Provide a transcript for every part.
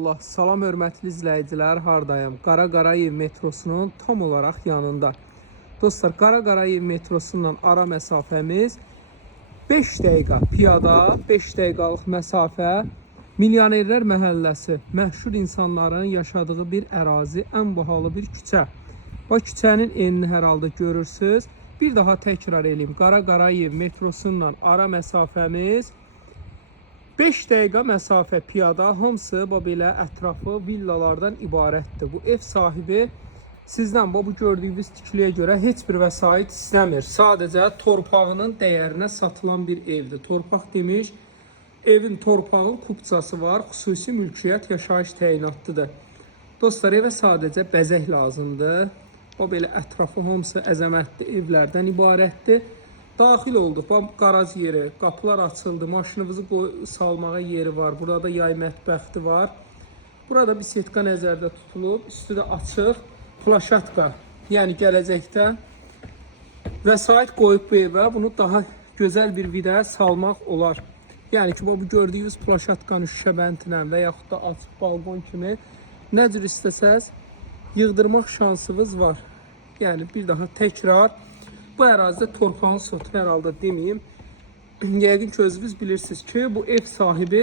Allah, salam hörmətli izləyicilər, hardayım? Qara Qarayev metrosunun tam olaraq yanında. Dostlar, Qara Qarayev metrosundan ara məsafəmiz 5 dəqiqə piyada, 5 dəqiqəlik məsafə. Milyonerlər məhəlləsi, məşhur insanların yaşadığı bir ərazi, ən bahalı bir küçə. Bu küçənin enini hər halda görürsünüz. Bir daha təkrar edeyim. Qara Qarayev metrosundan ara məsafəmiz 5 dəqiqə məsafə piyada, hamısı belə ətrafı villalardan ibarətdir. Bu ev sahibi sizdən bu gördüyünüz tikiliyə görə heç bir vəsait istəmir. Sadəcə torpağının dəyərinə satılan bir evdir. Torpaq demiş, evin torpağın kupçası var, xüsusi mülkiyyət yaşayış təyinatlıdır. Dostlar, evə sadəcə bəzək lazımdır. O belə ətrafı hamısı əzəmətli evlərdən ibarətdir. Daxil olduq. Qaraj yeri, qapılar açıldı, maşınınızı salmağa yeri var. Burada yay mətbəxti var. Burada bisetka nəzərdə tutulub, üstü də açıq, plaşatka. Yəni gələcəkdə vəsait qoyub bu evə bunu daha gözəl bir vidə salmaq olar. Yəni ki, bu gördüyünüz plaşatkanın şüşəbəntinə və yaxud da açıq balkon kimi nə cür istəsəz yığdırmaq şansınız var. Yəni bir daha təkrar bu ərazidə torpağın sotu hər halda deməyim. Yəqin ki, özünüz bilirsiniz ki, bu ev sahibi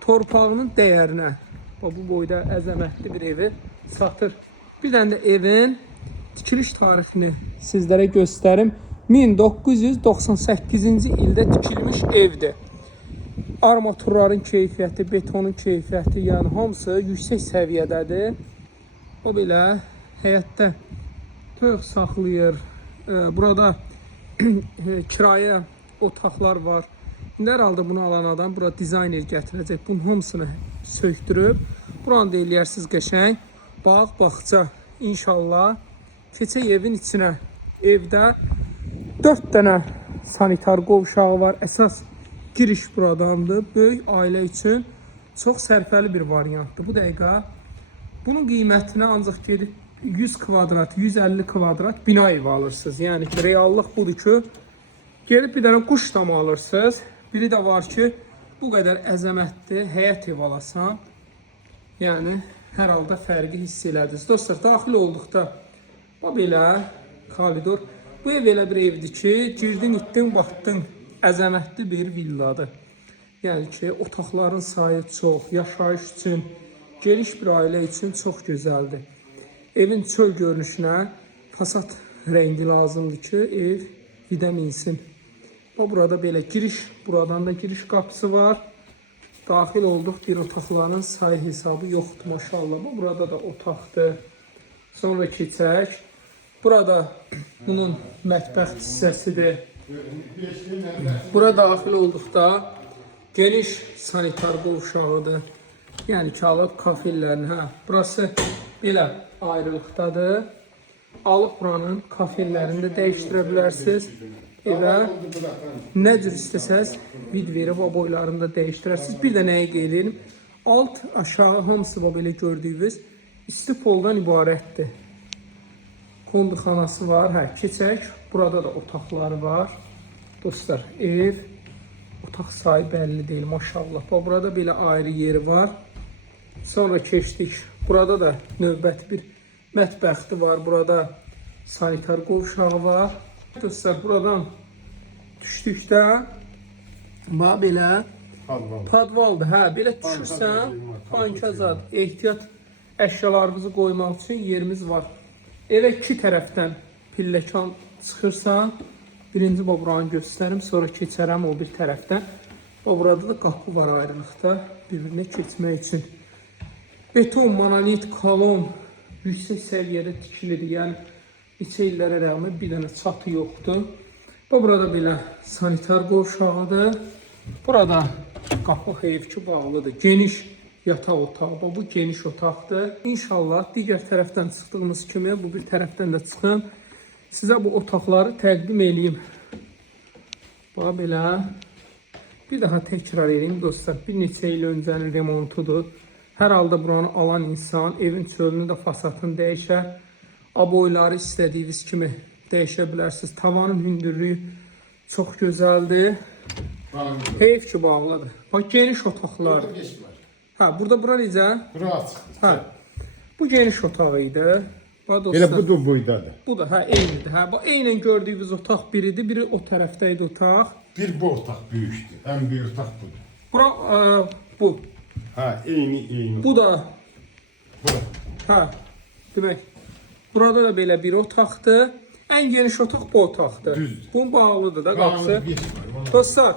torpağının dəyərinə bu boyda əzəmətli bir evi satır. Bir dənə də evin tikiliş tarixini sizlərə göstərim. 1998-ci ildə tikilmiş evdir. Armaturların keyfiyyəti, betonun keyfiyyəti, yəni hamısı yüksək səviyyədədir. O belə həyətdə tövq saxlayır. Burada kirayə otaqlar var. Hər halda bunu alan adam bura dizayner gətirəcək. Bunun hamısını söktürüb. Buranı da eləyərsiniz qəşəng. Bağ, bağça. İnşallah keçək evin içinə. Evdə 4 dənə sanitar qovşağı var. Əsas giriş buradandır. Böyük ailə üçün çox sərfəli bir variantdır. Bu dəqiqə bunun qiymətinə ancaq gedib 100 kvadrat, 150 kvadrat bina evi alırsınız. Yəni ki, reallıq budur ki, gelib bir dənə quş damı alırsınız. Biri də var ki, bu qədər əzəmətli həyət ev alasan. Yəni, hər halda fərqi hiss elədiniz. Dostlar, daxil olduqda bu belə koridor. Bu ev elə bir evdir ki, girdin, itdin, batdın. Əzəmətli bir villadır. Yəni ki, otaqların sayı çox, yaşayış üçün, geniş bir ailə üçün çox gözəldir. Evin çöl görünüşünə fasad rəngi lazımdır ki, ev vidə minsin. Burada belə giriş, buradan da giriş qapısı var. Daxil olduq, bir otaqların sayı hesabı yoxdur, maşallah. Burada da otaqdır. Sonra keçək. Burada bunun mətbəx hissəsidir. Bura daxil olduqda geniş sanitar qovşağıdır. Yəni ki, alıb kafellərin, burası belə ayrılıqdadır. Alıb buranın kafellərini də dəyişdirə bilərsiniz. Evə nə cür istəsəz vid verib o boylarını da dəyişdirərsiniz. Bir də nəyə qeyd edelim? Alt, aşağı hamısı belə gördüyünüz isti poldan ibarətdir. Konduxanası var. Keçək. Burada da otaqları var. Dostlar, ev otaq sayı bəlli deyil, maşallah. Burada belə ayrı yeri var. Sonra keçdik. Burada da növbəti bir mətbəxti var. Burada sanitar qovşağı var. Dostlar, buradan düşdükdə belə padvaldır. Belə düşürsən, pankazad, ehtiyat əşyalarımızı qoymaq üçün yerimiz var. Evə iki tərəfdən pilləkan çıxırsan, birinci buranı göstərim, sonra keçərəm o bir tərəfdən. Burada da qapı var ayrılıqda, bir-birinə keçmək üçün. Beton, monolit, kolon yüksək səviyyədə tikilidir. Yəni, neçə illərə rəğmən bir dənə çatı yoxdur. Burada belə sanitar qovşağıdır. Burada qapı heyif ki, bağlıdır. Geniş yataq otağı, bu geniş otaqdır. İnşallah digər tərəfdən çıxdığımız kimi bu bir tərəfdən də çıxın. Sizə bu otaqları təqdim edeyim. Belə. Bir daha təkrar edeyim dostlar. Bir neçə il öncənin remontudur. Hər halda buranı alan insan evin çölünü də fasadını dəyişər. Aboyları istədiyiniz kimi dəyişə bilərsiniz. Tavanın hündürlüyü çox gözəldir. Heyf ki, bağlıdır. Bax, geniş otaqlardır. Ha, bura necə? Bura açıq. Ha. Bu geniş otaq idi. Bax Elə dostlar. bu da buydadır. Bu da hə eynidir. Hə, bu eynən gördüyünüz otaq biridir, biri o tərəfdə idi otaq. Bir bu otaq böyükdür. Ən böyük otaq budur. Bura bu. Hə, eyni. Bu da Bura. hə. Demək, burada da belə bir otaqdır. Ən geniş otaq bu otaqdır. Düzdür. Bu bağlıdır da qapısı. Qalanı bir var. Dostlar,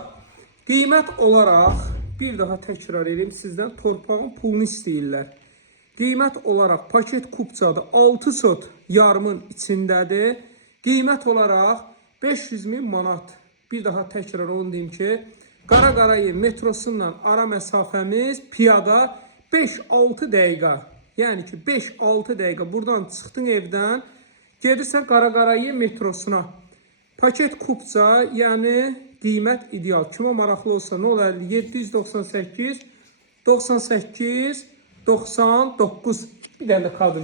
qiymət olaraq bir daha təkrar edeyim, sizdən torpağın pulunu istəyirlər. Qiymət olaraq paket kupçadır, 6 sot yarımın içindədir. Qiymət olaraq 500.000 manat. Bir daha təkrar onu deyim ki, Qara Qarayev metrosundan ara məsafəmiz piyada 5-6 dəqiqə. Yəni ki 5-6 dəqiqə buradan çıxdın evdən, gedirsən Qara Qarayev metrosuna. Paket kupça, yəni qiymət ideal. Kimə maraqlı olsa nə olar? 798 98 99. Bir dənə də kadr